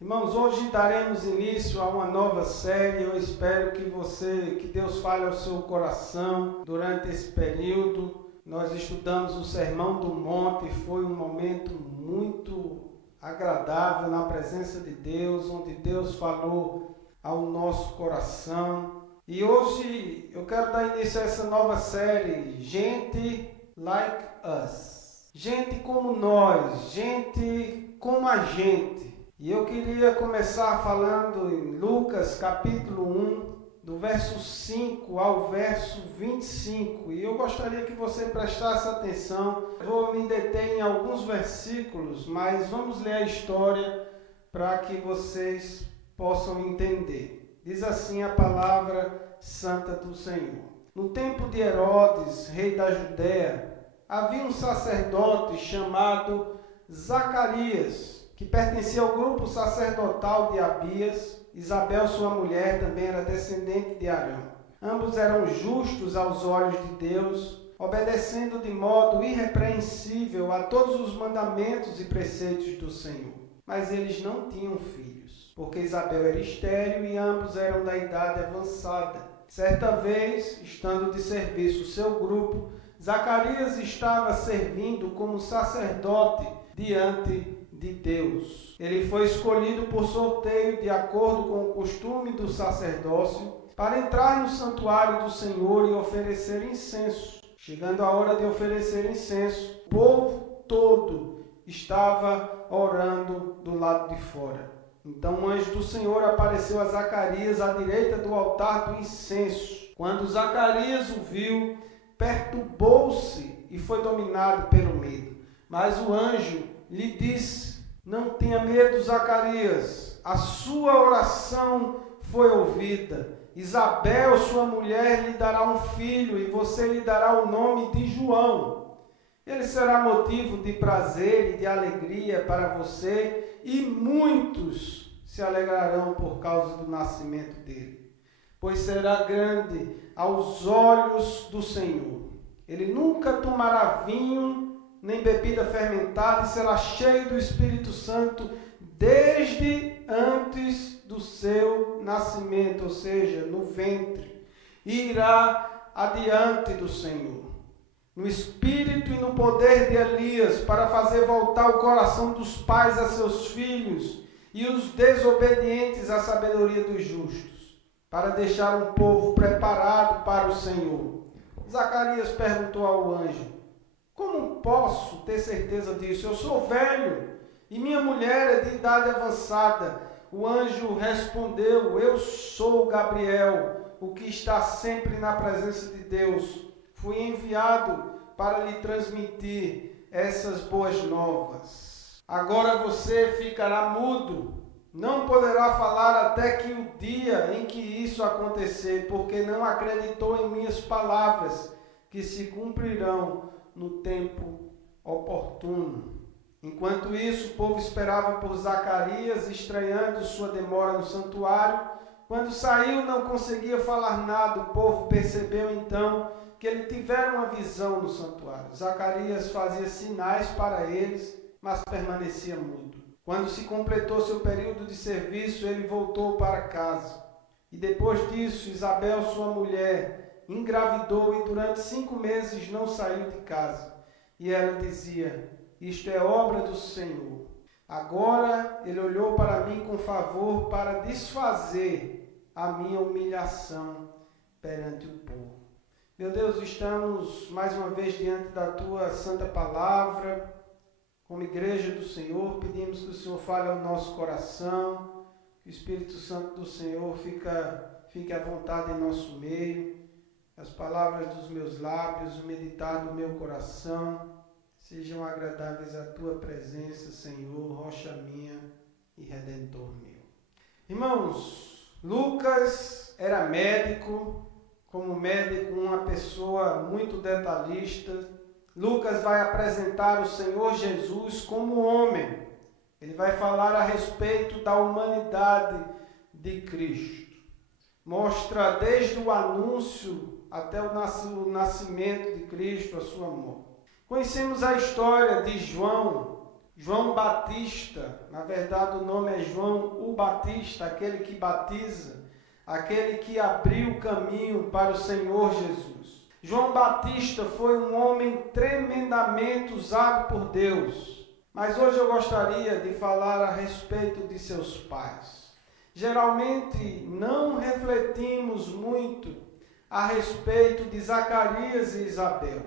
Irmãos, hoje daremos início a uma nova série. Eu espero que Deus fale ao seu coração durante esse período. Nós estudamos o Sermão do Monte, foi um momento muito agradável na presença de Deus, onde Deus falou ao nosso coração. E hoje eu quero dar início a essa nova série, Gente Like Us. Gente como nós, gente como a gente. E eu queria começar falando em Lucas capítulo 1, do verso 5 ao verso 25. E eu gostaria que você prestasse atenção. Vou me deter em alguns versículos, mas vamos ler a história para que vocês possam entender. Diz assim a palavra santa do Senhor. No tempo de Herodes, rei da Judéia, havia um sacerdote chamado Zacarias, que pertencia ao grupo sacerdotal de Abias. Isabel, sua mulher, também era descendente de Arão. Ambos eram justos aos olhos de Deus, obedecendo de modo irrepreensível a todos os mandamentos e preceitos do Senhor. Mas eles não tinham filhos, porque Isabel era estéril e ambos eram da idade avançada. Certa vez, estando de serviço o seu grupo, Zacarias estava servindo como sacerdote diante de Deus. Ele foi escolhido por sorteio de acordo com o costume do sacerdócio para entrar no santuário do Senhor e oferecer incenso. Chegando a hora de oferecer incenso, o povo todo estava orando do lado de fora. Então o anjo do Senhor apareceu a Zacarias à direita do altar do incenso. Quando Zacarias o viu, perturbou-se e foi dominado pelo medo. Mas o anjo lhe disse: não tenha medo, Zacarias, a sua oração foi ouvida. Isabel, sua mulher, lhe dará um filho e você lhe dará o nome de João. Ele será motivo de prazer e de alegria para você e muitos se alegrarão por causa do nascimento dele, pois será grande aos olhos do Senhor. Ele nunca tomará vinho nem bebida fermentada, e será cheio do Espírito Santo desde antes do seu nascimento, ou seja, no ventre, e irá adiante do Senhor, no espírito e no poder de Elias, para fazer voltar o coração dos pais a seus filhos e os desobedientes à sabedoria dos justos, para deixar um povo preparado para o Senhor. Zacarias perguntou ao anjo: como posso ter certeza disso? Eu sou velho e minha mulher é de idade avançada. O anjo respondeu: eu sou Gabriel, o que está sempre na presença de Deus. Fui enviado para lhe transmitir essas boas novas. Agora você ficará mudo, não poderá falar até que o dia em que isso acontecer, porque não acreditou em minhas palavras, que se cumprirão no tempo oportuno. Enquanto isso, o povo esperava por Zacarias, estranhando sua demora no santuário. Quando saiu, não conseguia falar nada. O povo percebeu então que ele tivera uma visão no santuário. Zacarias fazia sinais para eles, mas permanecia mudo. Quando se completou seu período de serviço, ele voltou para casa. E depois disso, Isabel, sua mulher, engravidou e durante 5 meses não saiu de casa. E ela dizia: isto é obra do Senhor. Agora ele olhou para mim com favor para desfazer a minha humilhação perante o povo. Meu Deus, estamos mais uma vez diante da Tua santa palavra. Como igreja do Senhor, pedimos que o Senhor fale ao nosso coração, que o Espírito Santo do Senhor fique à vontade em nosso meio. As palavras dos meus lábios, o meditar do meu coração, sejam agradáveis à Tua presença, Senhor, rocha minha e redentor meu. Irmãos, Lucas era médico, como médico uma pessoa muito detalhista. Lucas vai apresentar o Senhor Jesus como homem. Ele vai falar a respeito da humanidade de Cristo. Mostra desde o anúncio até o nascimento de Cristo, a sua morte. Conhecemos a história de João, João Batista, na verdade o nome é João o Batista, aquele que batiza, aquele que abriu o caminho para o Senhor Jesus. João Batista foi um homem tremendamente usado por Deus, mas hoje eu gostaria de falar a respeito de seus pais. Geralmente não refletimos muito a respeito de Zacarias e Isabel,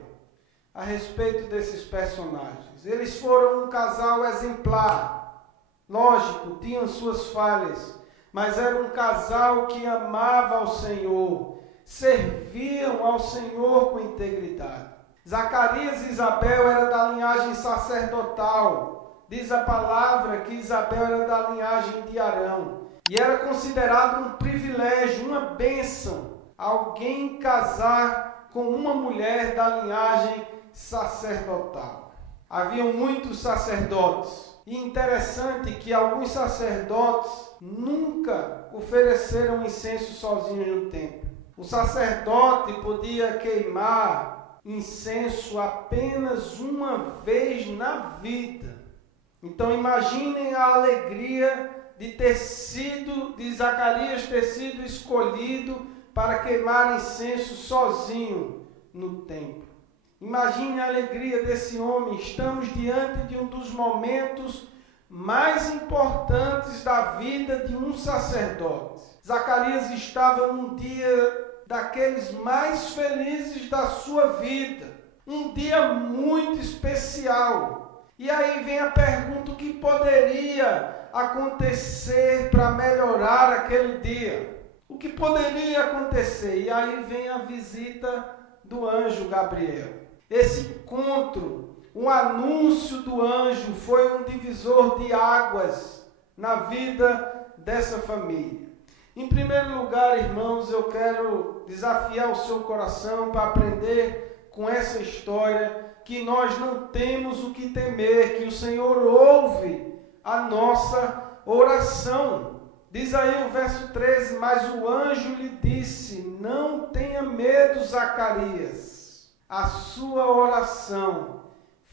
a respeito desses personagens. Eles foram um casal exemplar. Lógico, tinham suas falhas, mas era um casal que amava ao Senhor, serviam ao Senhor com integridade. Zacarias e Isabel eram da linhagem sacerdotal. Diz a palavra que Isabel era da linhagem de Arão. E era considerado um privilégio, uma bênção, alguém casar com uma mulher da linhagem sacerdotal. Haviam muitos sacerdotes. E interessante que alguns sacerdotes nunca ofereceram incenso sozinhos no templo. O sacerdote podia queimar incenso apenas uma vez na vida. Então imaginem a alegria de Zacarias ter sido escolhido para queimar incenso sozinho no templo. Imagine a alegria desse homem. Estamos diante de um dos momentos mais importantes da vida de um sacerdote. Zacarias estava num dia daqueles mais felizes da sua vida. Um dia muito especial. E aí vem a pergunta: o que poderia acontecer para melhorar aquele dia? O que poderia acontecer? E aí vem a visita do anjo Gabriel. Esse encontro, o anúncio do anjo foi um divisor de águas na vida dessa família. Em primeiro lugar, irmãos, eu quero desafiar o seu coração para aprender com essa história que nós não temos o que temer, que o Senhor ouve a nossa oração. Diz aí o verso 13, mas o anjo lhe disse: não tenha medo, Zacarias. A sua oração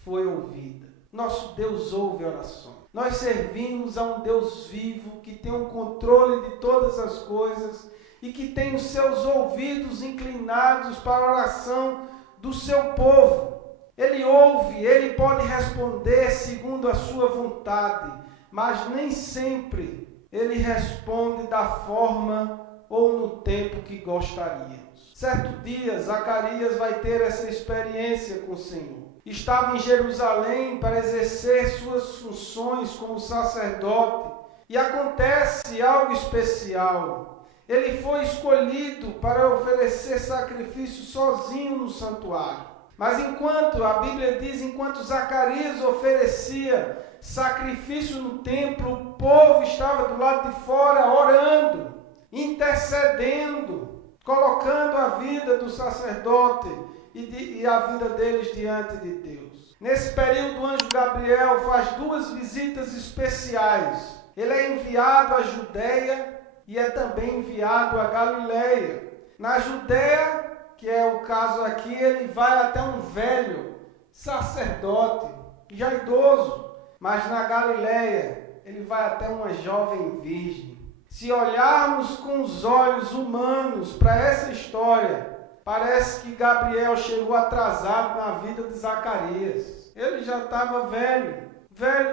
foi ouvida. Nosso Deus ouve orações. Nós servimos a um Deus vivo que tem o controle de todas as coisas e que tem os seus ouvidos inclinados para a oração do seu povo. Ele ouve, ele pode responder segundo a sua vontade, mas nem sempre ele responde da forma ou no tempo que gostaríamos. Certo dia, Zacarias vai ter essa experiência com o Senhor. Estava em Jerusalém para exercer suas funções como sacerdote e acontece algo especial. Ele foi escolhido para oferecer sacrifício sozinho no santuário. Mas a Bíblia diz, enquanto Zacarias oferecia sacrifício no templo, o povo estava do lado de fora orando, intercedendo, colocando a vida do sacerdote e a vida deles diante de Deus. Nesse período, o anjo Gabriel faz 2 visitas especiais. Ele é enviado à Judeia e é também enviado à Galileia. Na Judeia, que é o caso aqui, ele vai até um velho sacerdote, já idoso. Mas na Galileia, ele vai até uma jovem virgem. Se olharmos com os olhos humanos para essa história, parece que Gabriel chegou atrasado na vida de Zacarias. Ele já estava velho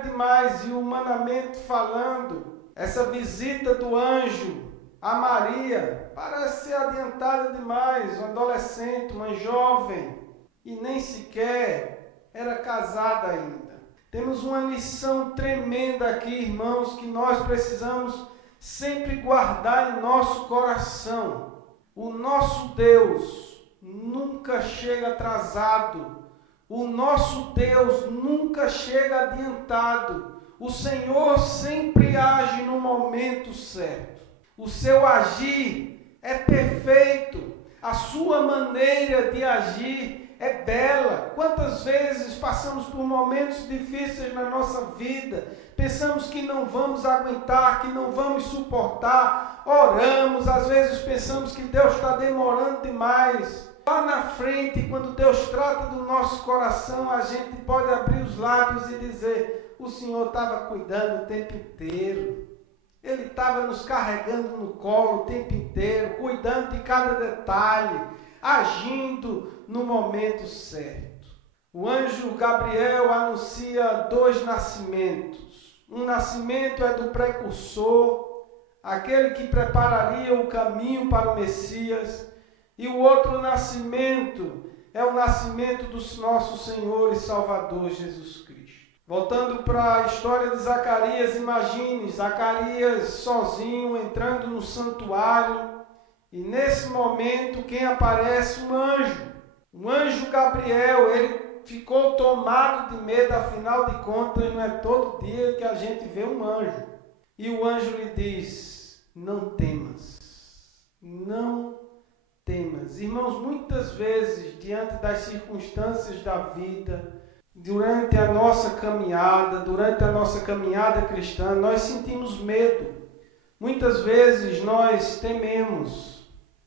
demais, e humanamente falando, essa visita do anjo a Maria parece ser adiantada demais, uma adolescente, uma jovem, e nem sequer era casada ainda. Temos uma lição tremenda aqui, irmãos, que nós precisamos sempre guardar em nosso coração. O nosso Deus nunca chega atrasado. O nosso Deus nunca chega adiantado. O Senhor sempre age no momento certo. O seu agir é perfeito. A sua maneira de agir é bela. Quantas vezes passamos por momentos difíceis na nossa vida, pensamos que não vamos aguentar, que não vamos suportar, oramos, às vezes pensamos que Deus está demorando demais. Lá na frente, quando Deus trata do nosso coração, a gente pode abrir os lábios e dizer: o Senhor estava cuidando o tempo inteiro. Ele estava nos carregando no colo o tempo inteiro, cuidando de cada detalhe, agindo no momento certo. O anjo Gabriel anuncia 2 nascimentos. Um nascimento é do precursor, aquele que prepararia o caminho para o Messias, e o outro nascimento é o nascimento do nosso Senhor e Salvador Jesus Cristo. Voltando para a história de Zacarias, imagine Zacarias sozinho entrando no santuário, e nesse momento quem aparece? Um anjo. O anjo Gabriel, ele ficou tomado de medo, afinal de contas não é todo dia que a gente vê um anjo. E o anjo lhe diz: não temas, não temas. Irmãos, muitas vezes, diante das circunstâncias da vida, durante a nossa caminhada cristã, nós sentimos medo. Muitas vezes nós tememos.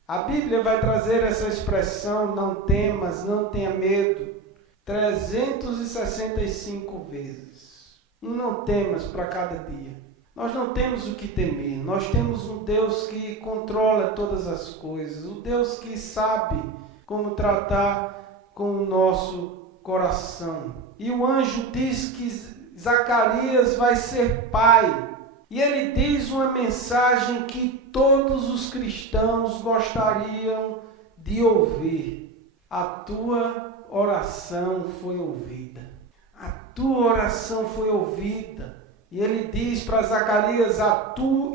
A Bíblia vai trazer essa expressão, não temas, não tenha medo, 365 vezes. Não temas para cada dia. Nós não temos o que temer. Nós temos um Deus que controla todas as coisas. Um Deus que sabe como tratar com o nosso coração. E o anjo diz que Zacarias vai ser pai. E ele diz uma mensagem que todos os cristãos gostariam de ouvir. A tua oração foi ouvida. A tua oração foi ouvida. E ele diz para Zacarias: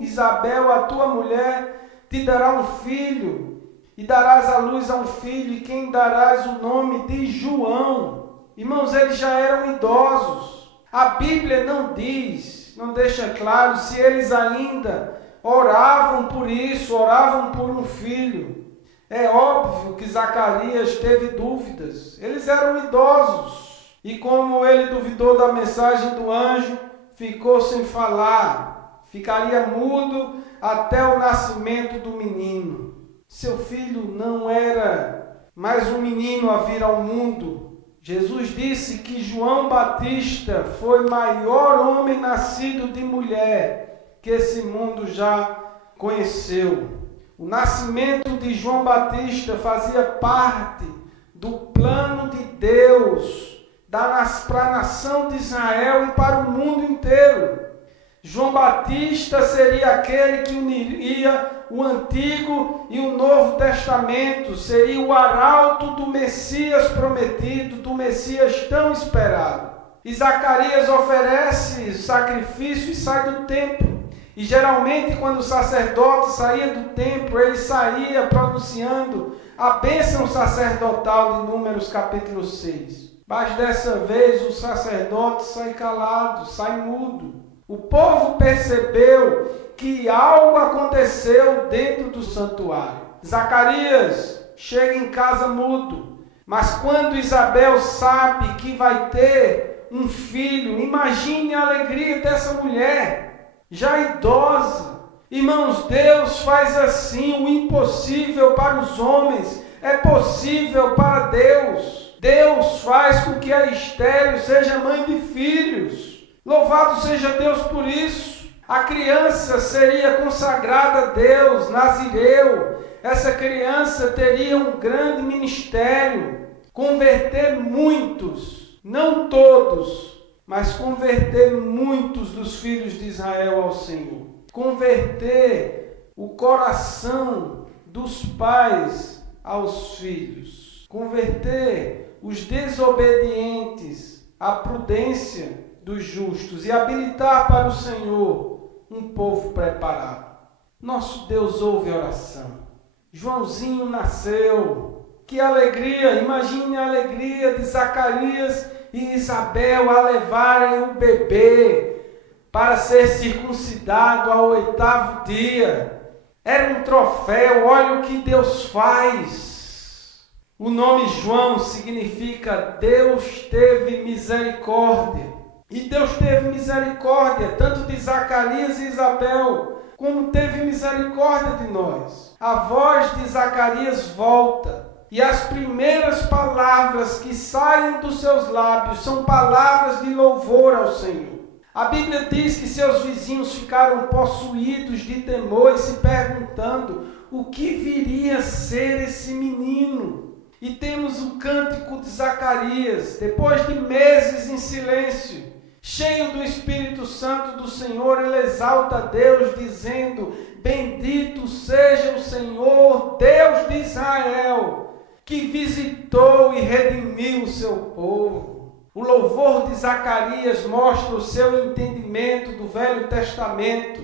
Isabel, a tua mulher, te dará um filho, e darás à luz a um filho, e quem darás o nome de João. Irmãos, eles já eram idosos. A Bíblia não diz, não deixa claro se eles ainda oravam por isso, oravam por um filho. É óbvio que Zacarias teve dúvidas. Eles eram idosos. E como ele duvidou da mensagem do anjo, ficou sem falar, ficaria mudo até o nascimento do menino. Seu filho não era mais um menino a vir ao mundo. Jesus disse que João Batista foi o maior homem nascido de mulher que esse mundo já conheceu. O nascimento de João Batista fazia parte do plano de Deus para a nação de Israel e para o mundo inteiro. João Batista seria aquele que uniria o Antigo e o Novo Testamento, seria o arauto do Messias prometido, do Messias tão esperado. E Zacarias oferece sacrifício e sai do templo. E geralmente quando o sacerdote saía do templo, ele saía pronunciando a bênção sacerdotal de Números capítulo 6. Mas dessa vez o sacerdote sai calado, sai mudo. O povo percebeu que algo aconteceu dentro do santuário. Zacarias chega em casa mudo, mas quando Isabel sabe que vai ter um filho, imagine a alegria dessa mulher, já idosa. Irmãos, Deus faz assim, o impossível para os homens é possível para Deus. Deus faz com que a estéril seja mãe de filhos. Louvado seja Deus por isso. A criança seria consagrada a Deus, nazireu. Essa criança teria um grande ministério. Converter muitos, não todos, mas converter muitos dos filhos de Israel ao Senhor. Converter o coração dos pais aos filhos. Converter os desobedientes à prudência dos justos e habilitar para o Senhor um povo preparado. Nosso Deus ouve a oração. Joãozinho nasceu. Que alegria! Imagine a alegria de Zacarias e Isabel a levarem o bebê para ser circuncidado ao 8º dia. Era um troféu, olha o que Deus faz. O nome João significa Deus teve misericórdia. E Deus teve misericórdia tanto de Zacarias e Isabel, como teve misericórdia de nós. A voz de Zacarias volta. E as primeiras palavras que saem dos seus lábios são palavras de louvor ao Senhor. A Bíblia diz que seus vizinhos ficaram possuídos de temor e se perguntando o que viria a ser esse menino. E temos o cântico de Zacarias, depois de meses em silêncio, cheio do Espírito Santo do Senhor, ele exalta a Deus, dizendo: bendito seja o Senhor, Deus de Israel, que visitou e redimiu o seu povo. O louvor de Zacarias mostra o seu entendimento do Velho Testamento,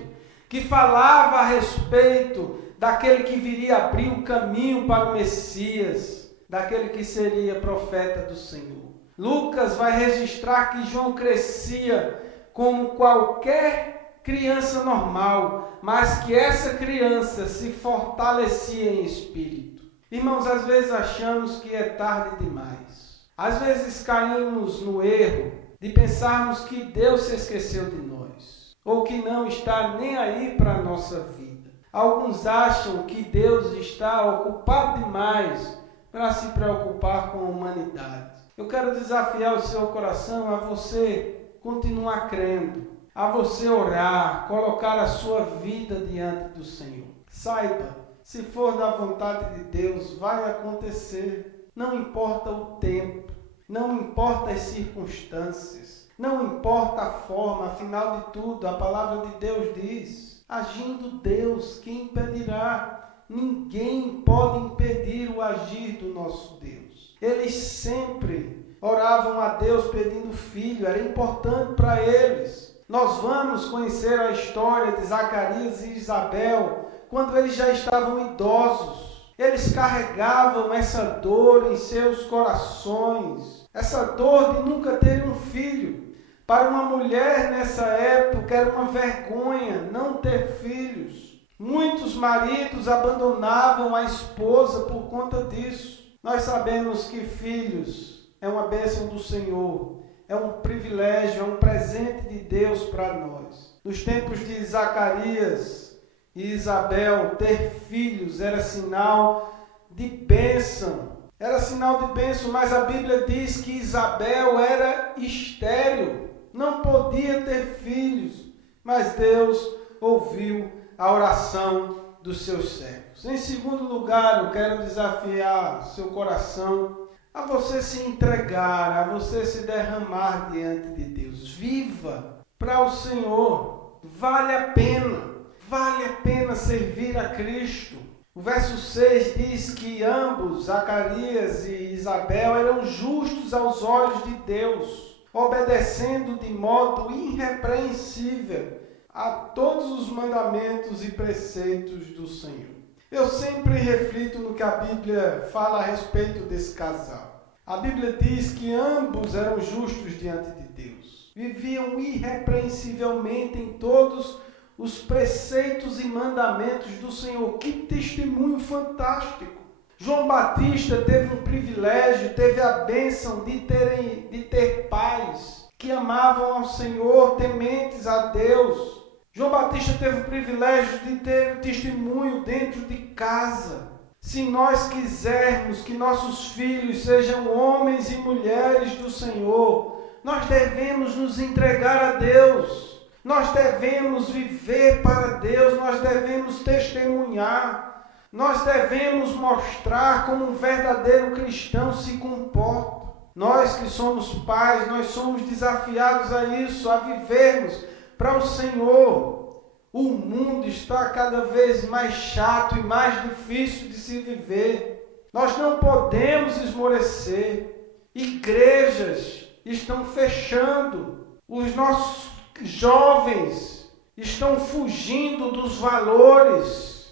que falava a respeito daquele que viria abrir o caminho para o Messias, daquele que seria profeta do Senhor. Lucas vai registrar que João crescia como qualquer criança normal, mas que essa criança se fortalecia em espírito. Irmãos, às vezes achamos que é tarde demais. Às vezes caímos no erro de pensarmos que Deus se esqueceu de nós, ou que não está nem aí para a nossa vida. Alguns acham que Deus está ocupado demais para se preocupar com a humanidade. Eu quero desafiar o seu coração a você continuar crendo, a você orar, colocar a sua vida diante do Senhor. Saiba, se for da vontade de Deus, vai acontecer. Não importa o tempo, não importa as circunstâncias, não importa a forma, afinal de tudo, a palavra de Deus diz: agindo Deus, quem impedirá? Ninguém pode impedir o agir do nosso Deus. Eles sempre oravam a Deus pedindo filho, era importante para eles. Nós vamos conhecer a história de Zacarias e Isabel quando eles já estavam idosos. Eles carregavam essa dor em seus corações, essa dor de nunca ter um filho. Para uma mulher nessa época era uma vergonha não ter filhos. Muitos maridos abandonavam a esposa por conta disso. Nós sabemos que filhos é uma bênção do Senhor, é um privilégio, é um presente de Deus para nós. Nos tempos de Zacarias e Isabel, ter filhos era sinal de bênção. Era sinal de bênção, mas a Bíblia diz que Isabel era estéril, não podia ter filhos. Mas Deus ouviu a oração dos seus servos. Em segundo lugar, eu quero desafiar seu coração a você se entregar, a você se derramar diante de Deus. Viva para o Senhor. Vale a pena servir a Cristo. O verso 6 diz que ambos, Zacarias e Isabel, eram justos aos olhos de Deus, obedecendo de modo irrepreensível a todos os mandamentos e preceitos do Senhor. Eu sempre reflito no que a Bíblia fala a respeito desse casal. A Bíblia diz que ambos eram justos diante de Deus, viviam irrepreensivelmente em todos os preceitos e mandamentos do Senhor. Que testemunho fantástico! João Batista teve um privilégio, teve a bênção de ter pais que amavam ao Senhor, tementes a Deus. João Batista teve o privilégio de ter testemunho dentro de casa. Se nós quisermos que nossos filhos sejam homens e mulheres do Senhor, nós devemos nos entregar a Deus. Nós devemos viver para Deus, nós devemos testemunhar, nós devemos mostrar como um verdadeiro cristão se comporta. Nós que somos pais, nós somos desafiados a isso, a vivermos para o Senhor. O mundo está cada vez mais chato e mais difícil de se viver. Nós não podemos esmorecer. Igrejas estão fechando, os nossos jovens estão fugindo dos valores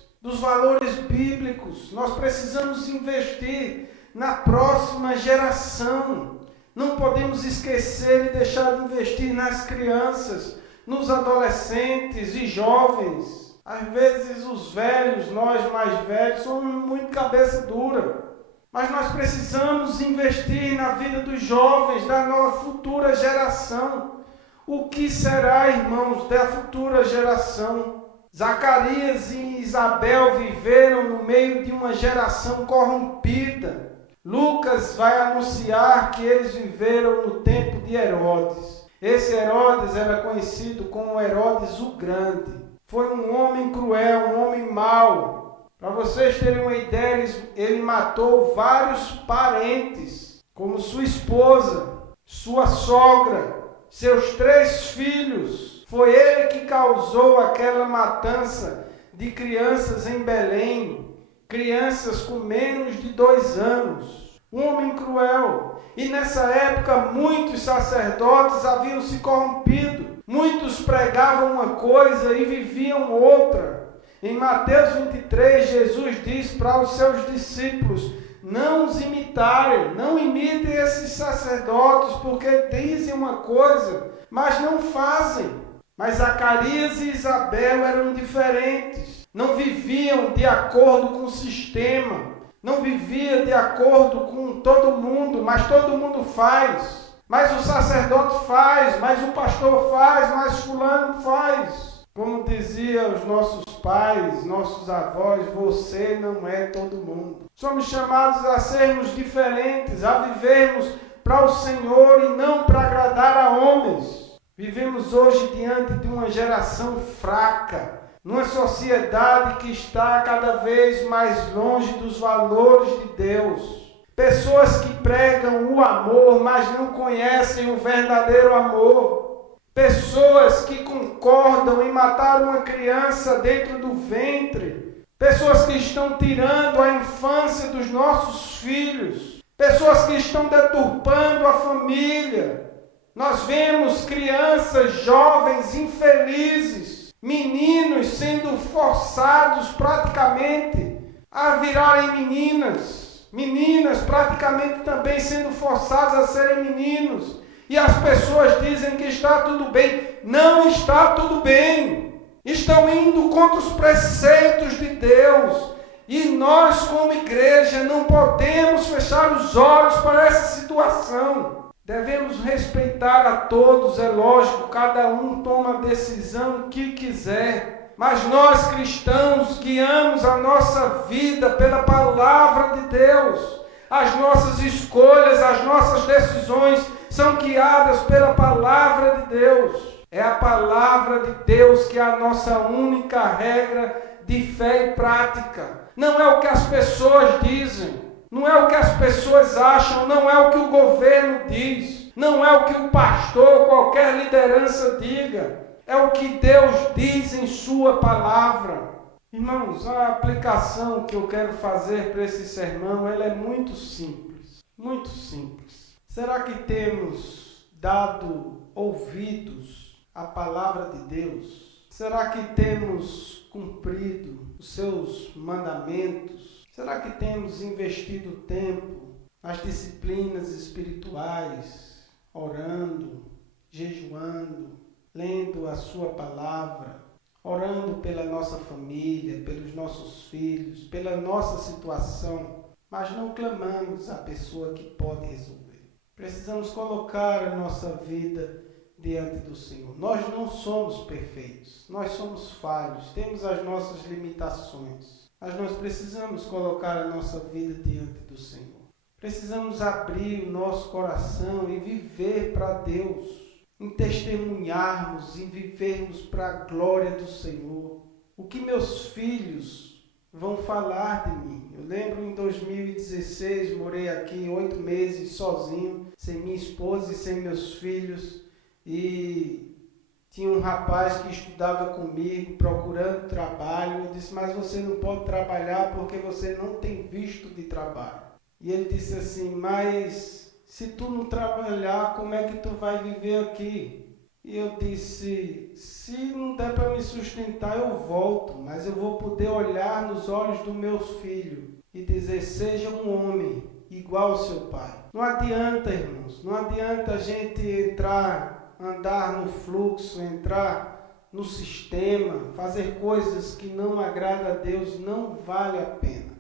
bíblicos. Nós precisamos investir na próxima geração. Não podemos esquecer e deixar de investir nas crianças, nos adolescentes e jovens. Às vezes os velhos, nós mais velhos, somos muito cabeça dura. Mas nós precisamos investir na vida dos jovens, da nossa futura geração. O que será, irmãos, da futura geração? Zacarias e Isabel viveram no meio de uma geração corrompida. Lucas vai anunciar que eles viveram no tempo de Herodes. Esse Herodes era conhecido como Herodes o Grande. Foi um homem cruel, um homem mau. Para vocês terem uma ideia, ele matou vários parentes, como sua esposa, sua sogra, seus 3 filhos. Foi ele que causou aquela matança de crianças em Belém, crianças com menos de 2 anos. Um homem cruel. E nessa época muitos sacerdotes haviam se corrompido. Muitos pregavam uma coisa e viviam outra. Em Mateus 23, Jesus diz para os seus discípulos: não os imitarem, não imitem esses sacerdotes, porque dizem uma coisa, mas não fazem. Mas Zacarias e Isabel eram diferentes. Não viviam de acordo com o sistema. Não vivia de acordo com todo mundo, mas todo mundo faz. Mas o sacerdote faz, mas o pastor faz, mas fulano faz. Como diziam os nossos pais, nossos avós, você não é todo mundo. Somos chamados a sermos diferentes, a vivermos para o Senhor e não para agradar a homens. Vivemos hoje diante de uma geração fraca, numa sociedade que está cada vez mais longe dos valores de Deus. Pessoas que pregam o amor, mas não conhecem o verdadeiro amor. Pessoas que concordam em matar uma criança dentro do ventre. Pessoas que estão tirando a infância dos nossos filhos. Pessoas que estão deturpando a família. Nós vemos crianças, jovens, infelizes, meninos sendo forçados praticamente a virarem meninas, meninas praticamente também sendo forçadas a serem meninos, e as pessoas dizem que está tudo bem. Não está tudo bem. Estão indo contra os preceitos de Deus, e nós como igreja não podemos fechar os olhos para essa situação. Devemos respeitar a todos, é lógico, cada um toma a decisão que quiser. Mas nós cristãos guiamos a nossa vida pela palavra de Deus. As nossas escolhas, as nossas decisões são guiadas pela palavra de Deus. É a palavra de Deus que é a nossa única regra de fé e prática. Não é o que as pessoas dizem. Não é o que as pessoas acham, não é o que o governo diz, não é o que o pastor, qualquer liderança diga, é o que Deus diz em sua palavra. Irmãos, a aplicação que eu quero fazer para esse sermão, ela é muito simples, muito simples. Será que temos dado ouvidos à palavra de Deus? Será que temos cumprido os seus mandamentos? Será que temos investido tempo nas disciplinas espirituais, orando, jejuando, lendo a sua palavra, orando pela nossa família, pelos nossos filhos, pela nossa situação, mas não clamamos à pessoa que pode resolver? Precisamos colocar a nossa vida diante do Senhor. Nós não somos perfeitos, nós somos falhos, temos as nossas limitações. Mas nós precisamos colocar a nossa vida diante do Senhor. Precisamos abrir o nosso coração e viver para Deus. Em testemunharmos e vivermos para a glória do Senhor. O que meus filhos vão falar de mim? Eu lembro em 2016, morei aqui 8 meses sozinho, sem minha esposa e sem meus filhos. E tinha um rapaz que estudava comigo, procurando trabalho. Eu disse, mas você não pode trabalhar porque você não tem visto de trabalho. E ele disse assim, mas se tu não trabalhar, como é que tu vai viver aqui? E eu disse, se não der para me sustentar, eu volto, mas eu vou poder olhar nos olhos do meu filho e dizer, seja um homem igual ao seu pai. Não adianta, irmãos, não adianta a gente andar no fluxo, entrar no sistema, fazer coisas que não agradam a Deus, não vale a pena.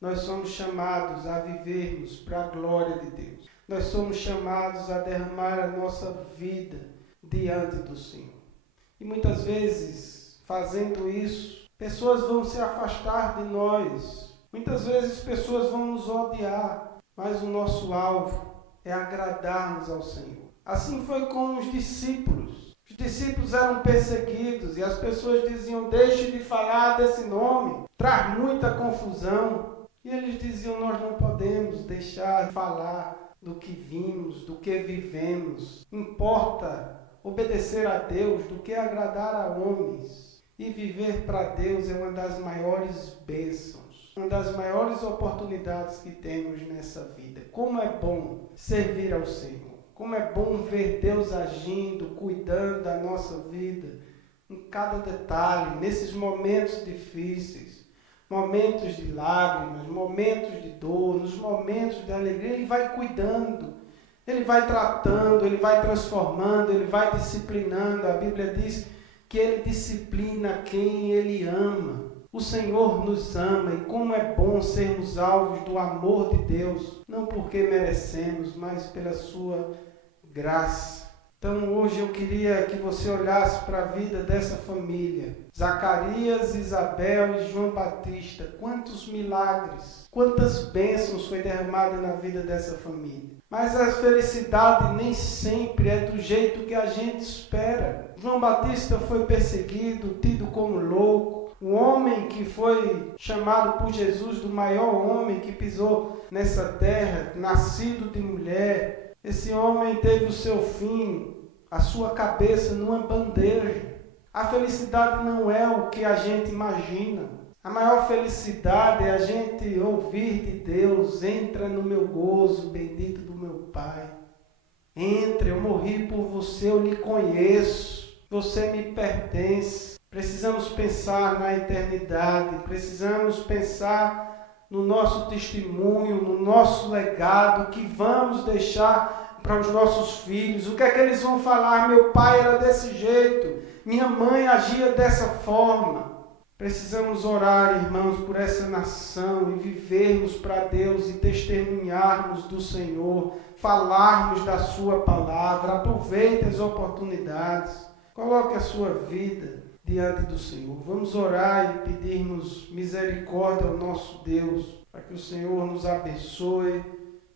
Nós somos chamados a vivermos para a glória de Deus. Nós somos chamados a derramar a nossa vida diante do Senhor. E muitas vezes, fazendo isso, pessoas vão se afastar de nós. Muitas vezes pessoas vão nos odiar, mas o nosso alvo é agradarmos ao Senhor. Assim foi com os discípulos. Os discípulos eram perseguidos e as pessoas diziam: deixe de falar desse nome, traz muita confusão. E eles diziam: nós não podemos deixar de falar do que vimos, do que vivemos. Importa obedecer a Deus do que agradar a homens. E viver para Deus é uma das maiores bênçãos, uma das maiores oportunidades que temos nessa vida. Como é bom servir ao Senhor. Como é bom ver Deus agindo, cuidando da nossa vida, em cada detalhe, nesses momentos difíceis, momentos de lágrimas, momentos de dor, nos momentos de alegria. Ele vai cuidando, Ele vai tratando, Ele vai transformando, Ele vai disciplinando. A Bíblia diz que Ele disciplina quem Ele ama. O Senhor nos ama e como é bom sermos alvos do amor de Deus, não porque merecemos, mas pela sua graça. Então hoje eu queria que você olhasse para a vida dessa família. Zacarias, Isabel e João Batista. Quantos milagres, quantas bênçãos foi derramada na vida dessa família. Mas a felicidade nem sempre é do jeito que a gente espera. João Batista foi perseguido, tido como louco. O homem que foi chamado por Jesus do maior homem que pisou nessa terra, nascido de mulher. Esse homem teve o seu fim, a sua cabeça numa bandeja. A felicidade não é o que a gente imagina. A maior felicidade é a gente ouvir de Deus: entra no meu gozo, bendito do meu Pai. Entra, eu morri por você, eu lhe conheço, você me pertence. Precisamos pensar na eternidade, precisamos pensar no nosso testemunho, no nosso legado, que vamos deixar para os nossos filhos. O que é que eles vão falar? Meu pai era desse jeito, minha mãe agia dessa forma. Precisamos orar, irmãos, por essa nação e vivermos para Deus e testemunharmos do Senhor, falarmos da sua palavra. Aproveite as oportunidades, coloque a sua vida diante do Senhor. Vamos orar e pedirmos misericórdia ao nosso Deus, para que o Senhor nos abençoe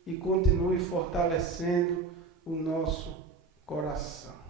e continue fortalecendo o nosso coração.